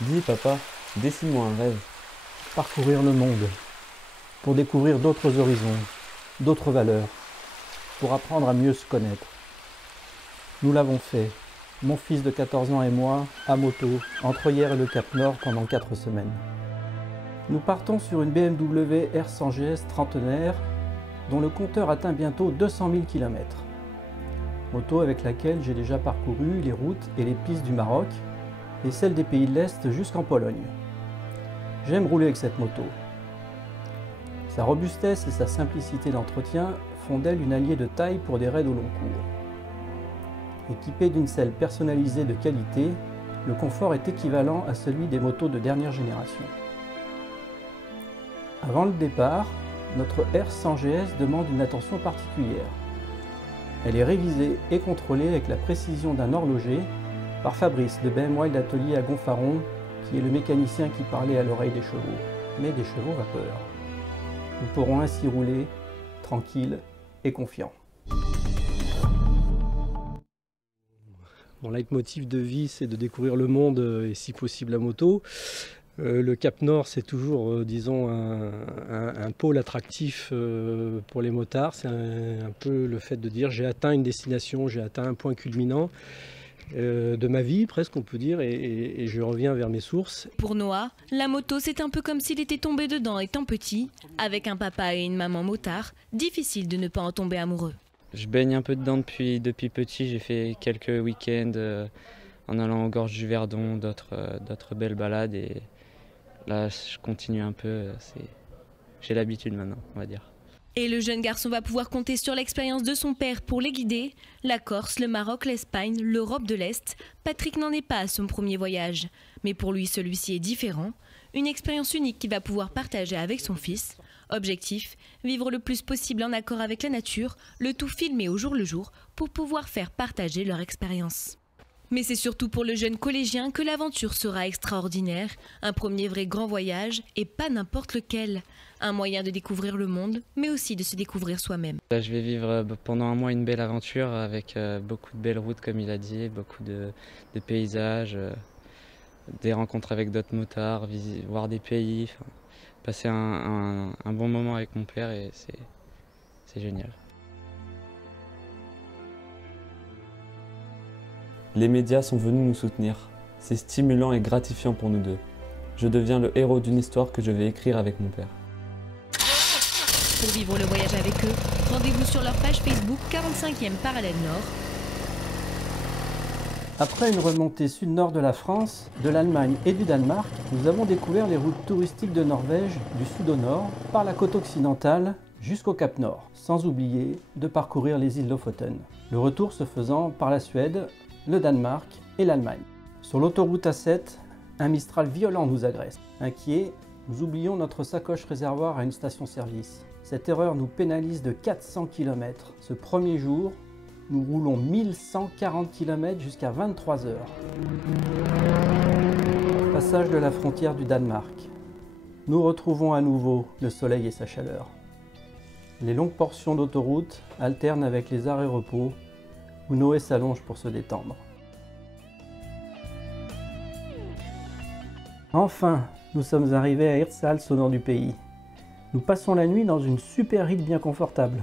Dis, papa, dessine-moi un rêve. Parcourir le monde, pour découvrir d'autres horizons, d'autres valeurs, pour apprendre à mieux se connaître. Nous l'avons fait, mon fils de 14 ans et moi, à moto, entre hier et le Cap Nord pendant 4 semaines. Nous partons sur une BMW R100 GS trentenaire, dont le compteur atteint bientôt 200 000 km. Moto avec laquelle j'ai déjà parcouru les routes et les pistes du Maroc, et celles des pays de l'Est jusqu'en Pologne. J'aime rouler avec cette moto. Sa robustesse et sa simplicité d'entretien font d'elle une alliée de taille pour des raids au long cours. Équipée d'une selle personnalisée de qualité, le confort est équivalent à celui des motos de dernière génération. Avant le départ, notre R100 GS demande une attention particulière. Elle est révisée et contrôlée avec la précision d'un horloger par Fabrice de BM Wild Atelier à Gonfaron, qui est le mécanicien qui parlait à l'oreille des chevaux, mais des chevaux vapeur. Nous pourrons ainsi rouler tranquille et confiant. Mon leitmotiv de vie, c'est de découvrir le monde et si possible à moto. Le Cap Nord, c'est toujours, disons, un pôle attractif pour les motards. C'est un peu le fait de dire j'ai atteint une destination, j'ai atteint un point culminant de ma vie, presque on peut dire, et je reviens vers mes sources. Pour Noah, la moto, c'est un peu comme s'il était tombé dedans étant petit. Avec un papa et une maman motard, difficile de ne pas en tomber amoureux. Je baigne un peu dedans depuis petit, j'ai fait quelques week-ends en allant aux gorges du Verdon, d'autres belles balades, et là je continue un peu, j'ai l'habitude maintenant, on va dire. Et le jeune garçon va pouvoir compter sur l'expérience de son père pour les guider. La Corse, le Maroc, l'Espagne, l'Europe de l'Est. Patrick n'en est pas à son premier voyage. Mais pour lui, celui-ci est différent. Une expérience unique qu'il va pouvoir partager avec son fils. Objectif, vivre le plus possible en accord avec la nature, le tout filmé au jour le jour pour pouvoir faire partager leur expérience. Mais c'est surtout pour le jeune collégien que l'aventure sera extraordinaire, un premier vrai grand voyage et pas n'importe lequel. Un moyen de découvrir le monde, mais aussi de se découvrir soi-même. Là, je vais vivre pendant un mois une belle aventure avec beaucoup de belles routes comme il a dit, beaucoup de paysages, des rencontres avec d'autres motards, voir des pays, passer un bon moment avec mon père et c'est génial. Les médias sont venus nous soutenir. C'est stimulant et gratifiant pour nous deux. Je deviens le héros d'une histoire que je vais écrire avec mon père. Pour vivre le voyage avec eux, rendez-vous sur leur page Facebook 45e Parallèle Nord. Après une remontée sud-nord de la France, de l'Allemagne et du Danemark, nous avons découvert les routes touristiques de Norvège du sud au nord, par la côte occidentale jusqu'au Cap Nord, sans oublier de parcourir les îles Lofoten. Le retour se faisant par la Suède, le Danemark et l'Allemagne. Sur l'autoroute A7, un Mistral violent nous agresse. Inquiets, nous oublions notre sacoche réservoir à une station-service. Cette erreur nous pénalise de 400 km. Ce premier jour, nous roulons 1140 km jusqu'à 23 heures. Passage de la frontière du Danemark. Nous retrouvons à nouveau le soleil et sa chaleur. Les longues portions d'autoroute alternent avec les arrêts-repos où Noé s'allonge pour se détendre. Enfin, nous sommes arrivés à Hirtshals au nord du pays. Nous passons la nuit dans une super île bien confortable.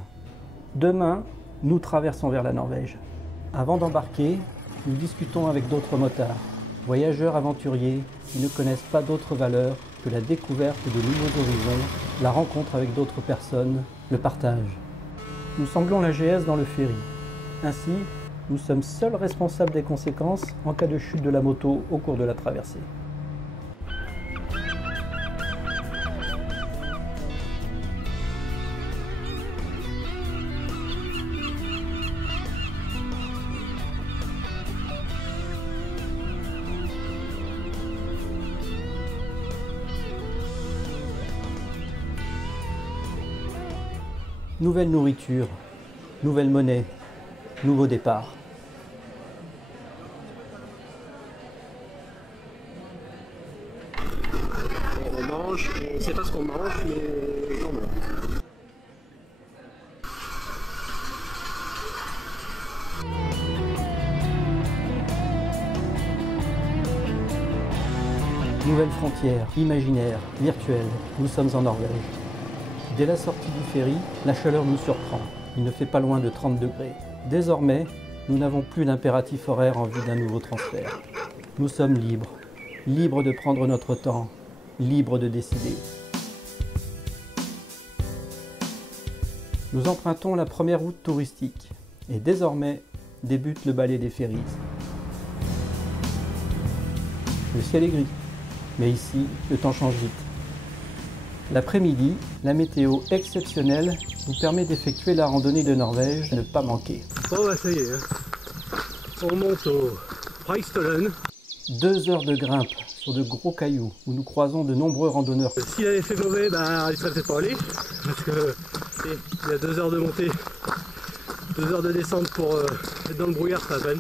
Demain, nous traversons vers la Norvège. Avant d'embarquer, nous discutons avec d'autres motards, voyageurs aventuriers qui ne connaissent pas d'autres valeurs que la découverte de nouveaux horizons, la rencontre avec d'autres personnes, le partage. Nous semblons la GS dans le ferry. Ainsi, nous sommes seuls responsables des conséquences en cas de chute de la moto au cours de la traversée. Nouvelle nourriture, nouvelle monnaie, nouveau départ. On mange, on ne sait pas ce qu'on mange, mais on mange. Nouvelle frontière, imaginaire, virtuelle, nous sommes en Norvège. Dès la sortie du ferry, la chaleur nous surprend. Il ne fait pas loin de 30 degrés. Désormais, nous n'avons plus d'impératif horaire en vue d'un nouveau transfert. Nous sommes libres, libres de prendre notre temps, libres de décider. Nous empruntons la première route touristique et désormais débute le ballet des ferries. Le ciel est gris, mais ici, le temps change vite. L'après-midi, la météo exceptionnelle nous permet d'effectuer la randonnée de Norvège et ne pas manquer. Bon bah ça y est, on monte au Preikestolen. 2 heures de grimpe sur de gros cailloux où nous croisons de nombreux randonneurs. S'il avait fait mauvais, bah il serait peut-être pas allé, parce que il y a 2 heures de montée, 2 heures de descente pour être dans le brouillard, ça peine.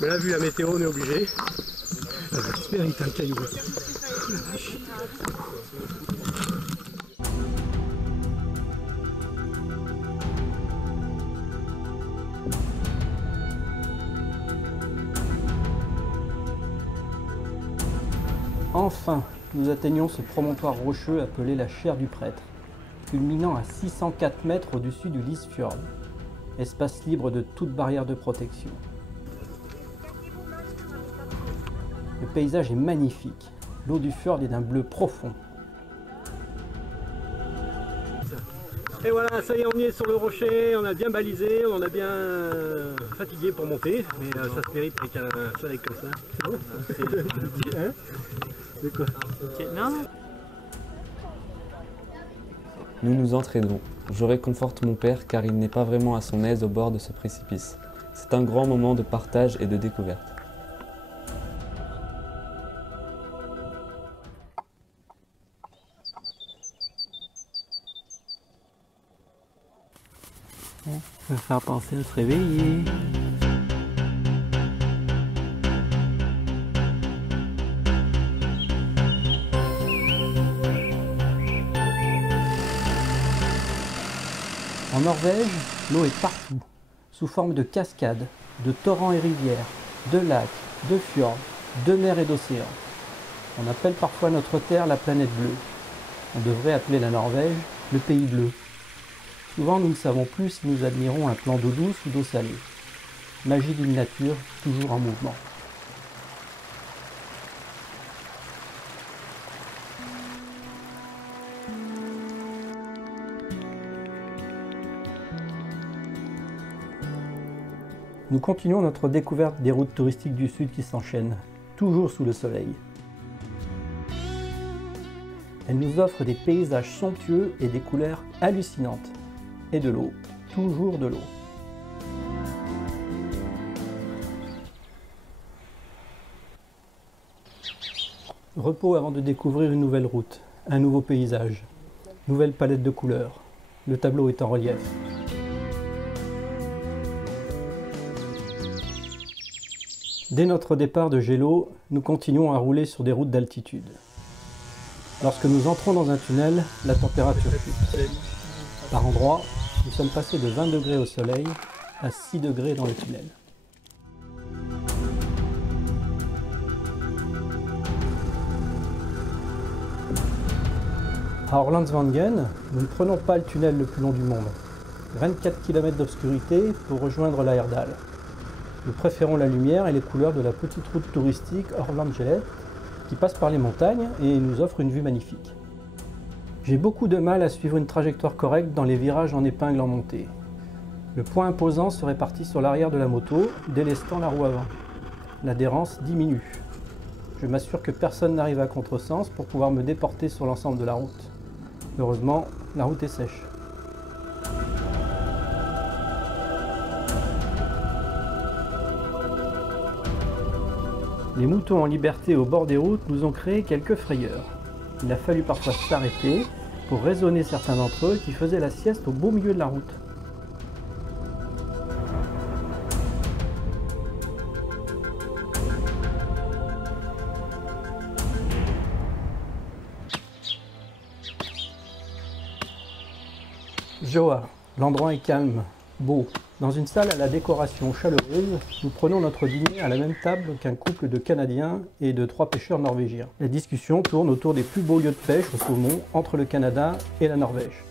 Mais là, vu la météo, on est obligé. J'espère qu'il y a un caillou. Enfin, nous atteignons ce promontoire rocheux appelé la Chaire du Prêtre, culminant à 604 mètres au-dessus du Lysfjord, espace libre de toute barrière de protection. Le paysage est magnifique, l'eau du fjord est d'un bleu profond. Et voilà, ça y est, on y est sur le rocher, on a bien balisé, on a bien fatigué pour monter, mais ça se mérite avec un soleil comme ça. C'est bon. Hein? De quoi? Okay. Non. Nous nous entraînons. Je réconforte mon père car il n'est pas vraiment à son aise au bord de ce précipice. C'est un grand moment de partage et de découverte. Ça va faire penser à se réveiller. En Norvège, l'eau est partout, sous forme de cascades, de torrents et rivières, de lacs, de fjords, de mers et d'océans. On appelle parfois notre terre la planète bleue. On devrait appeler la Norvège le pays bleu. Souvent, nous ne savons plus si nous admirons un plan d'eau douce ou d'eau salée. Magie d'une nature toujours en mouvement. Nous continuons notre découverte des routes touristiques du Sud qui s'enchaînent, toujours sous le soleil. Elles nous offrent des paysages somptueux et des couleurs hallucinantes. Et de l'eau, toujours de l'eau. Repos avant de découvrir une nouvelle route, un nouveau paysage, nouvelle palette de couleurs. Le tableau est en relief. Dès notre départ de Gélo, nous continuons à rouler sur des routes d'altitude. Lorsque nous entrons dans un tunnel, la température chute. Par endroits, nous sommes passés de 20 degrés au soleil à 6 degrés dans le tunnel. À Orlandsvangen, nous ne prenons pas le tunnel le plus long du monde. 24 km d'obscurité pour rejoindre la Herdal. Nous préférons la lumière et les couleurs de la petite route touristique Orlandgelet qui passe par les montagnes et nous offre une vue magnifique. J'ai beaucoup de mal à suivre une trajectoire correcte dans les virages en épingle en montée. Le point imposant se répartit sur l'arrière de la moto, délestant la roue avant. L'adhérence diminue. Je m'assure que personne n'arrive à contresens pour pouvoir me déporter sur l'ensemble de la route. Heureusement, la route est sèche. Les moutons en liberté au bord des routes nous ont créé quelques frayeurs. Il a fallu parfois s'arrêter pour raisonner certains d'entre eux qui faisaient la sieste au beau milieu de la route. Joa, l'endroit est calme, beau, Dans une salle à la décoration chaleureuse, nous prenons notre dîner à la même table qu'un couple de Canadiens et de 3 pêcheurs norvégiens. La discussion tourne autour des plus beaux lieux de pêche au saumon entre le Canada et la Norvège.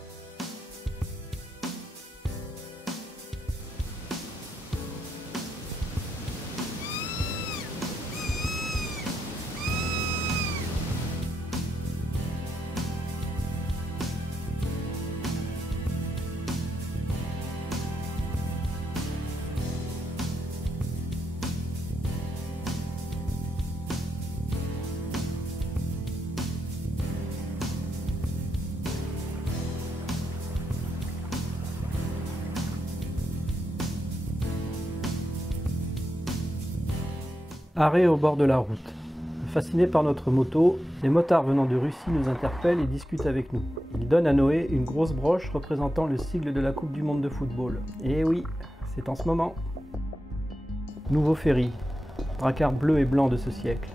Arrêt au bord de la route. Fascinés par notre moto, les motards venant de Russie nous interpellent et discutent avec nous. Ils donnent à Noé une grosse broche représentant le sigle de la Coupe du Monde de football. Et oui, c'est en ce moment. Nouveau ferry, braquard bleu et blanc de ce siècle.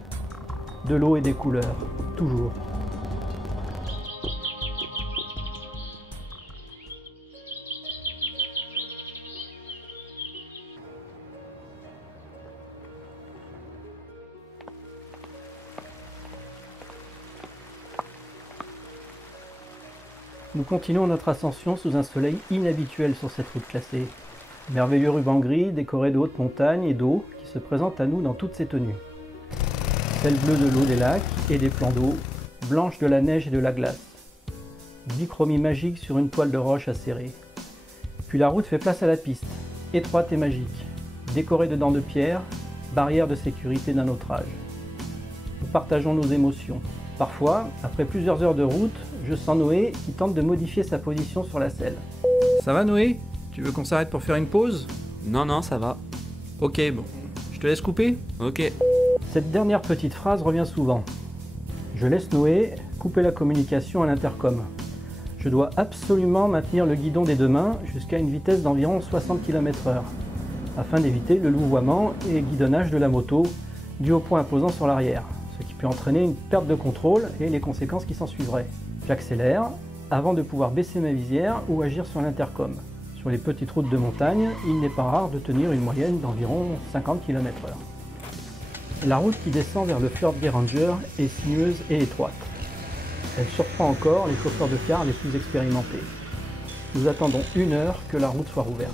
De l'eau et des couleurs, toujours. Nous continuons notre ascension sous un soleil inhabituel sur cette route classée. Merveilleux ruban gris décoré de hautes montagnes et d'eau qui se présentent à nous dans toutes ses tenues. Celle bleue de l'eau des lacs et des plans d'eau, blanche de la neige et de la glace. Bichromie magique sur une toile de roche acérée. Puis la route fait place à la piste, étroite et magique, décorée de dents de pierre, barrière de sécurité d'un autre âge. Nous partageons nos émotions. Parfois, après plusieurs heures de route, je sens Noé qui tente de modifier sa position sur la selle. Ça va Noé? Tu veux qu'on s'arrête pour faire une pause? Non, non, ça va. Ok, bon. Je te laisse couper? Ok. Cette dernière petite phrase revient souvent. Je laisse Noé couper la communication à l'intercom. Je dois absolument maintenir le guidon des deux mains jusqu'à une vitesse d'environ 60 km/h, afin d'éviter le louvoiement et guidonnage de la moto dû au poids imposant sur l'arrière, ce qui peut entraîner une perte de contrôle et les conséquences qui s'en suivraient. J'accélère avant de pouvoir baisser ma visière ou agir sur l'intercom. Sur les petites routes de montagne, il n'est pas rare de tenir une moyenne d'environ 50 km/h. La route qui descend vers le Fjordgeiranger est sinueuse et étroite. Elle surprend encore les chauffeurs de car les plus expérimentés. Nous attendons 1 heure que la route soit rouverte.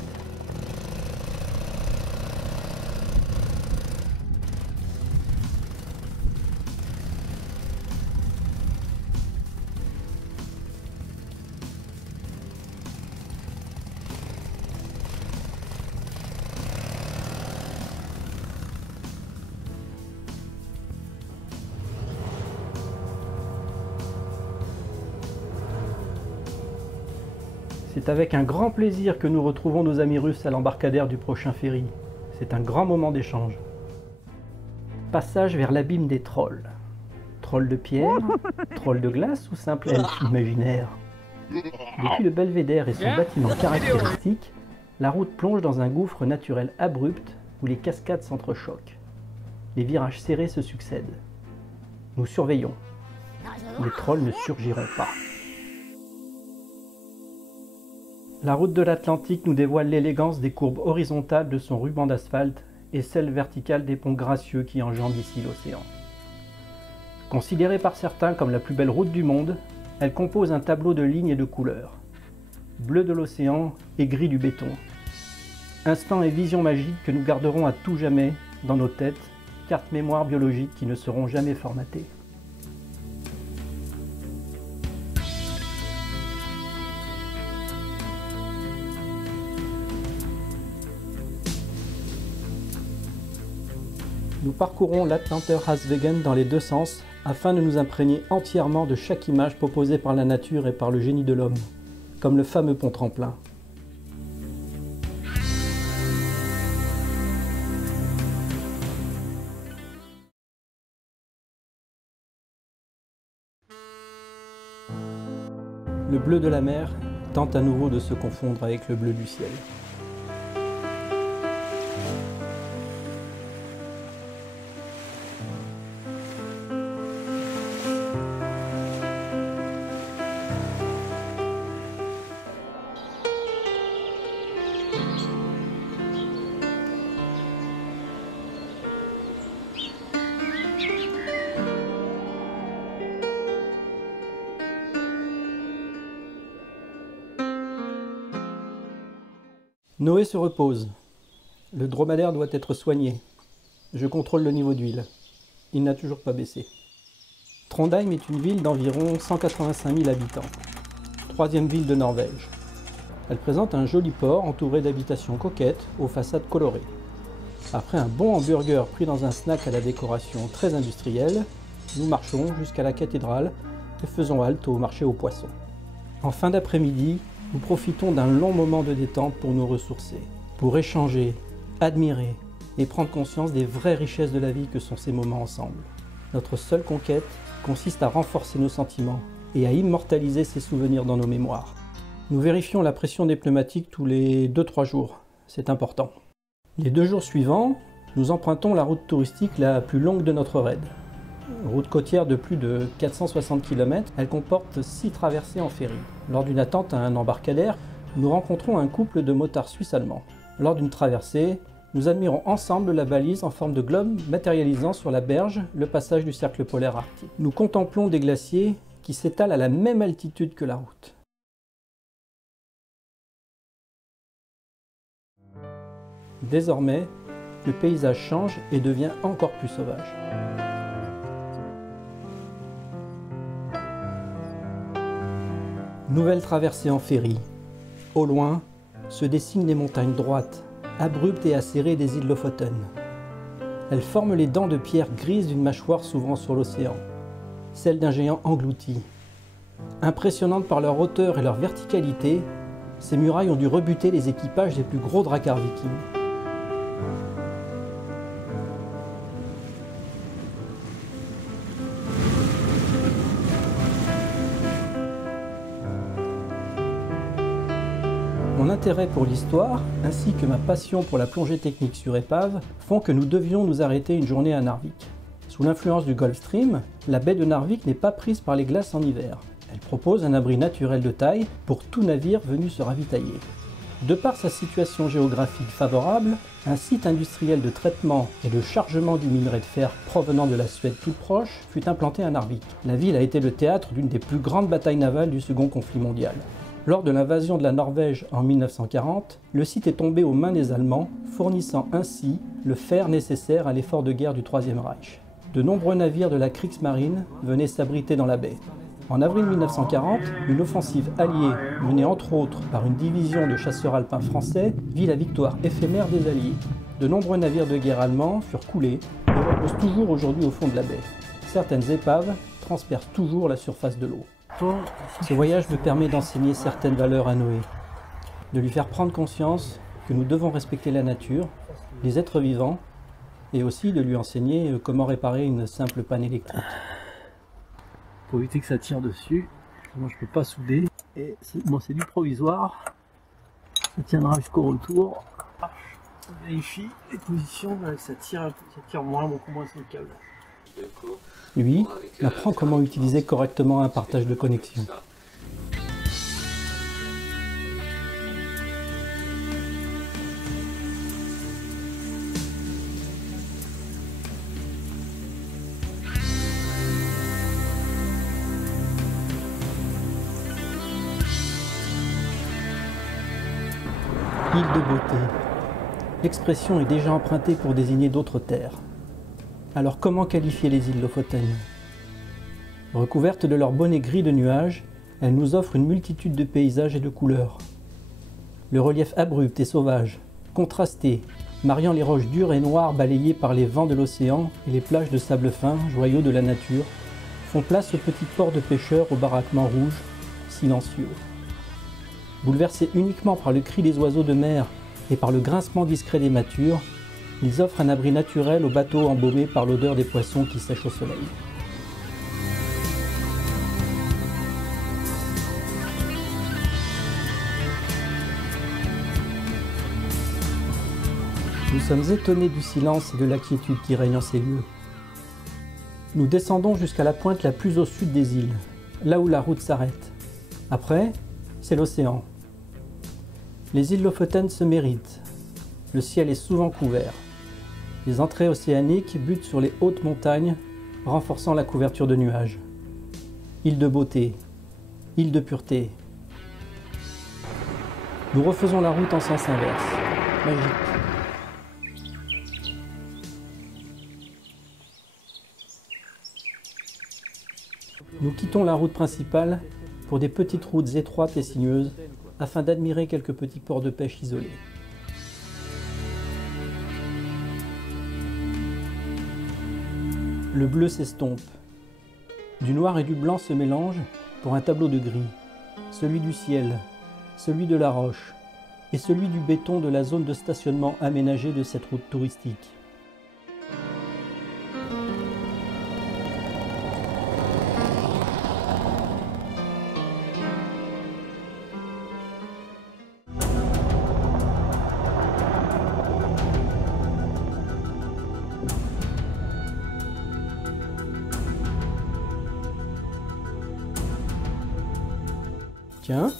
C'est avec un grand plaisir que nous retrouvons nos amis russes à l'embarcadère du prochain ferry. C'est un grand moment d'échange. Passage vers l'abîme des trolls. Trolls de pierre, trolls de glace ou simple elfe imaginaire? Depuis le belvédère et son bâtiment caractéristique, la route plonge dans un gouffre naturel abrupt où les cascades s'entrechoquent. Les virages serrés se succèdent. Nous surveillons. Les trolls ne surgiront pas. La route de l'Atlantique nous dévoile l'élégance des courbes horizontales de son ruban d'asphalte et celle verticale des ponts gracieux qui enjambent ici l'océan. Considérée par certains comme la plus belle route du monde, elle compose un tableau de lignes et de couleurs. Bleu de l'océan et gris du béton. Instant et vision magique que nous garderons à tout jamais dans nos têtes, cartes mémoire biologiques qui ne seront jamais formatées. Nous parcourons l'Atlanterhavsvägen dans les deux sens afin de nous imprégner entièrement de chaque image proposée par la nature et par le génie de l'homme, comme le fameux pont tremplin. Le bleu de la mer tente à nouveau de se confondre avec le bleu du ciel. Noé se repose. Le dromadaire doit être soigné. Je contrôle le niveau d'huile. Il n'a toujours pas baissé. Trondheim est une ville d'environ 185 000 habitants. Troisième ville de Norvège. Elle présente un joli port entouré d'habitations coquettes aux façades colorées. Après un bon hamburger pris dans un snack à la décoration très industrielle, nous marchons jusqu'à la cathédrale et faisons halte au marché aux poissons. En fin d'après-midi, nous profitons d'un long moment de détente pour nous ressourcer, pour échanger, admirer et prendre conscience des vraies richesses de la vie que sont ces moments ensemble. Notre seule conquête consiste à renforcer nos sentiments et à immortaliser ces souvenirs dans nos mémoires. Nous vérifions la pression des pneumatiques tous les 2-3 jours, c'est important. Les 2 jours suivants, nous empruntons la route touristique la plus longue de notre raid. Route côtière de plus de 460 km, elle comporte 6 traversées en ferry. Lors d'une attente à un embarcadère, nous rencontrons un couple de motards suisses-allemands. Lors d'une traversée, nous admirons ensemble la balise en forme de globe matérialisant sur la berge le passage du cercle polaire arctique. Nous contemplons des glaciers qui s'étalent à la même altitude que la route. Désormais, le paysage change et devient encore plus sauvage. Nouvelle traversée en ferry. Au loin, se dessinent les montagnes droites, abruptes et acérées des îles Lofoten. Elles forment les dents de pierre grises d'une mâchoire s'ouvrant sur l'océan, celle d'un géant englouti. Impressionnantes par leur hauteur et leur verticalité, ces murailles ont dû rebuter les équipages des plus gros dracars vikings. Mon intérêt pour l'histoire, ainsi que ma passion pour la plongée technique sur épave, font que nous devions nous arrêter une journée à Narvik. Sous l'influence du Gulf Stream, la baie de Narvik n'est pas prise par les glaces en hiver. Elle propose un abri naturel de taille pour tout navire venu se ravitailler. De par sa situation géographique favorable, un site industriel de traitement et de chargement du minerai de fer provenant de la Suède toute proche fut implanté à Narvik. La ville a été le théâtre d'une des plus grandes batailles navales du Second conflit mondial. Lors de l'invasion de la Norvège en 1940, le site est tombé aux mains des Allemands, fournissant ainsi le fer nécessaire à l'effort de guerre du Troisième Reich. De nombreux navires de la Kriegsmarine venaient s'abriter dans la baie. En avril 1940, une offensive alliée, menée entre autres par une division de chasseurs alpins français, vit la victoire éphémère des Alliés. De nombreux navires de guerre allemands furent coulés et reposent toujours aujourd'hui au fond de la baie. Certaines épaves transpercent toujours la surface de l'eau. Ce voyage me permet d'enseigner certaines valeurs à Noé, de lui faire prendre conscience que nous devons respecter la nature, les êtres vivants, et aussi de lui enseigner comment réparer une simple panne électrique. Pour éviter que ça tire dessus, moi je peux pas souder, et c'est du provisoire, ça tiendra jusqu'au retour. On vérifie les positions, ça tire beaucoup moins sur le câble. Lui m'apprend comment utiliser correctement un partage de connexion. Île de beauté. L'expression est déjà empruntée pour désigner d'autres terres. Alors comment qualifier les îles Lofoten? Recouvertes de leur bonnet gris de nuages, elles nous offrent une multitude de paysages et de couleurs. Le relief abrupt et sauvage, contrasté, mariant les roches dures et noires balayées par les vents de l'océan et les plages de sable fin, joyaux de la nature, font place au petit port de pêcheurs au baraquement rouge, silencieux. Bouleversés uniquement par le cri des oiseaux de mer et par le grincement discret des mâtures, ils offrent un abri naturel aux bateaux embaumés par l'odeur des poissons qui sèchent au soleil. Nous sommes étonnés du silence et de la quiétude qui règne en ces lieux. Nous descendons jusqu'à la pointe la plus au sud des îles, là où la route s'arrête. Après, c'est l'océan. Les îles Lofoten se méritent. Le ciel est souvent couvert. Les entrées océaniques butent sur les hautes montagnes, renforçant la couverture de nuages. Île de beauté, île de pureté. Nous refaisons la route en sens inverse. magique. Nous quittons la route principale pour des petites routes étroites et sinueuses afin d'admirer quelques petits ports de pêche isolés. Le bleu s'estompe. Du noir et du blanc se mélangent pour un tableau de gris. Celui du ciel, celui de la roche et celui du béton de la zone de stationnement aménagée de cette route touristique. Tiens,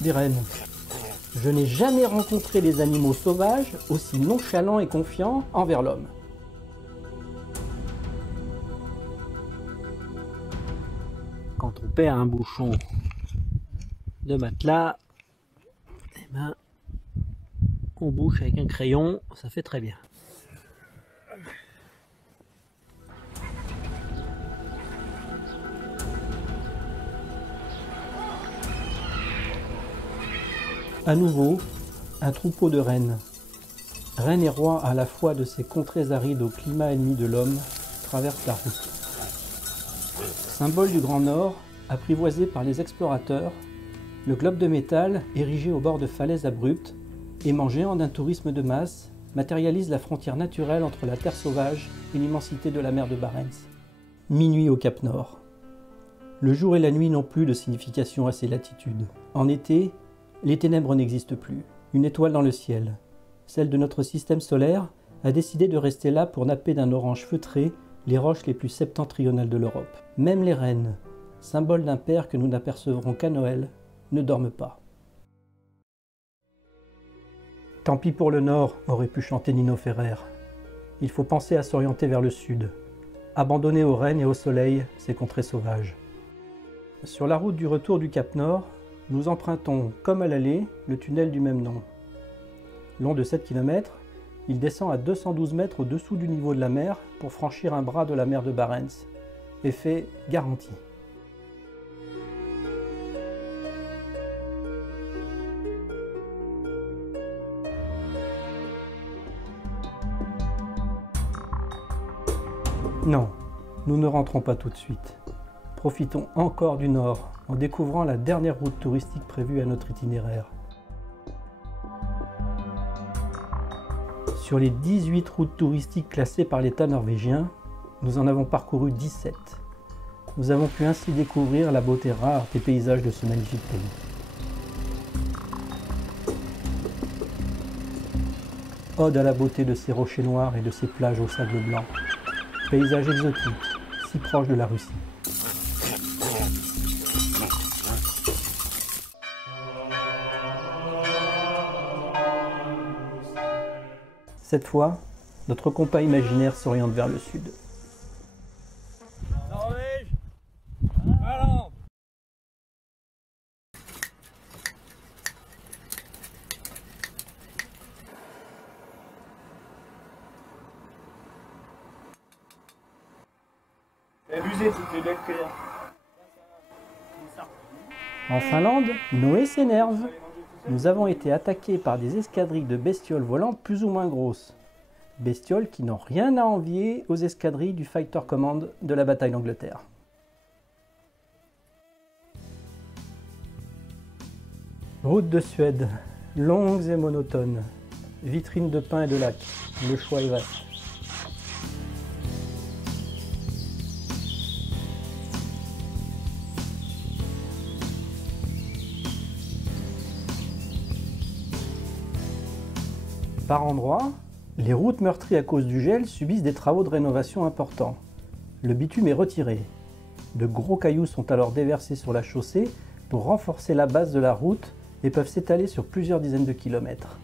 des rennes. Je n'ai jamais rencontré des animaux sauvages aussi nonchalants et confiants envers l'homme. Quand on perd un bouchon de matelas, eh ben, on bouche avec un crayon, ça fait très bien. À nouveau, un troupeau de rennes. Reine et roi à la fois de ces contrées arides au climat ennemi de l'homme traversent la route. Symbole du Grand Nord, apprivoisé par les explorateurs, le globe de métal, érigé au bord de falaises abruptes, aimant géant d'un tourisme de masse, matérialise la frontière naturelle entre la terre sauvage et l'immensité de la mer de Barents. Minuit au Cap Nord. Le jour et la nuit n'ont plus de signification à ces latitudes. En été, les ténèbres n'existent plus. Une étoile dans le ciel, celle de notre système solaire, a décidé de rester là pour napper d'un orange feutré les roches les plus septentrionales de l'Europe. Même les rennes, symbole d'un père que nous n'apercevrons qu'à Noël, ne dorment pas. Tant pis pour le nord, aurait pu chanter Nino Ferrer. Il faut penser à s'orienter vers le sud, abandonner aux rennes et au soleil ces contrées sauvages. Sur la route du retour du Cap Nord, nous empruntons, comme à l'aller, le tunnel du même nom. Long de 7 km, il descend à 212 mètres au-dessous du niveau de la mer pour franchir un bras de la mer de Barents. Effet garanti. Non, nous ne rentrons pas tout de suite. Profitons encore du nord en découvrant la dernière route touristique prévue à notre itinéraire. Sur les 18 routes touristiques classées par l'État norvégien, nous en avons parcouru 17. Nous avons pu ainsi découvrir la beauté rare des paysages de ce magnifique pays. Ode à la beauté de ces rochers noirs et de ces plages au sable blanc. Paysage exotique, si proche de la Russie. Cette fois, notre compas imaginaire s'oriente vers le sud. En Finlande, Noé s'énerve. Nous avons été attaqués par des escadrilles de bestioles volantes plus ou moins grosses. Bestioles qui n'ont rien à envier aux escadrilles du Fighter Command de la bataille d'Angleterre. Route de Suède, longues et monotones. Vitrines de pins et de lacs, le choix est vaste. Par endroits, les routes meurtries à cause du gel subissent des travaux de rénovation importants. Le bitume est retiré. De gros cailloux sont alors déversés sur la chaussée pour renforcer la base de la route et peuvent s'étaler sur plusieurs dizaines de kilomètres.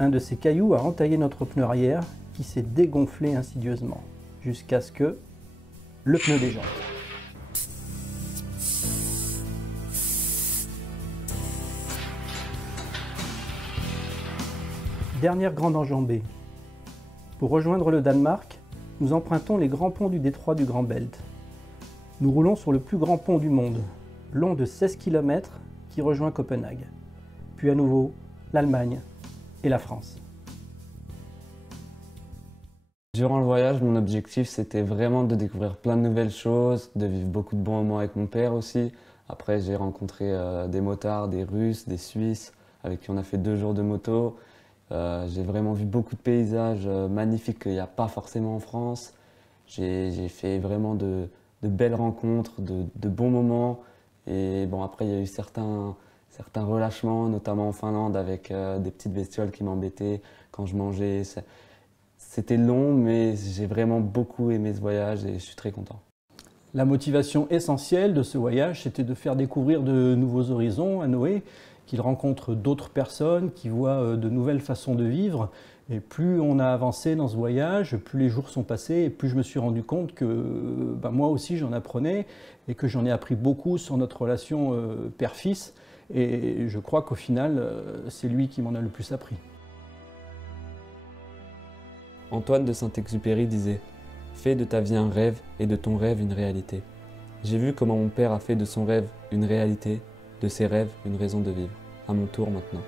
Un de ces cailloux a entaillé notre pneu arrière qui s'est dégonflé insidieusement, jusqu'à ce que le pneu déjante. Dernière grande enjambée. Pour rejoindre le Danemark, nous empruntons les grands ponts du détroit du Grand Belt. Nous roulons sur le plus grand pont du monde, long de 16 km, qui rejoint Copenhague. Puis à nouveau, l'Allemagne et la France. Durant le voyage, mon objectif, c'était vraiment de découvrir plein de nouvelles choses, de vivre beaucoup de bons moments avec mon père aussi. Après, j'ai rencontré des motards, des Russes, des Suisses, avec qui on a fait 2 jours de moto. J'ai vraiment vu beaucoup de paysages magnifiques qu'il n'y a pas forcément en France. J'ai fait vraiment de belles rencontres, de bons moments. Et bon, après, il y a eu certains relâchements, notamment en Finlande, avec des petites bestioles qui m'embêtaient quand je mangeais. C'était long, mais j'ai vraiment beaucoup aimé ce voyage et je suis très content. La motivation essentielle de ce voyage, c'était de faire découvrir de nouveaux horizons à Noé, qu'il rencontre d'autres personnes, qu'il voit de nouvelles façons de vivre. Et plus on a avancé dans ce voyage, plus les jours sont passés, et plus je me suis rendu compte que moi aussi j'en apprenais, et que j'en ai appris beaucoup sur notre relation père-fils. Et je crois qu'au final, c'est lui qui m'en a le plus appris. Antoine de Saint-Exupéry disait « Fais de ta vie un rêve et de ton rêve une réalité ». J'ai vu comment mon père a fait de son rêve une réalité, de ses rêves une raison de vivre. À mon tour maintenant.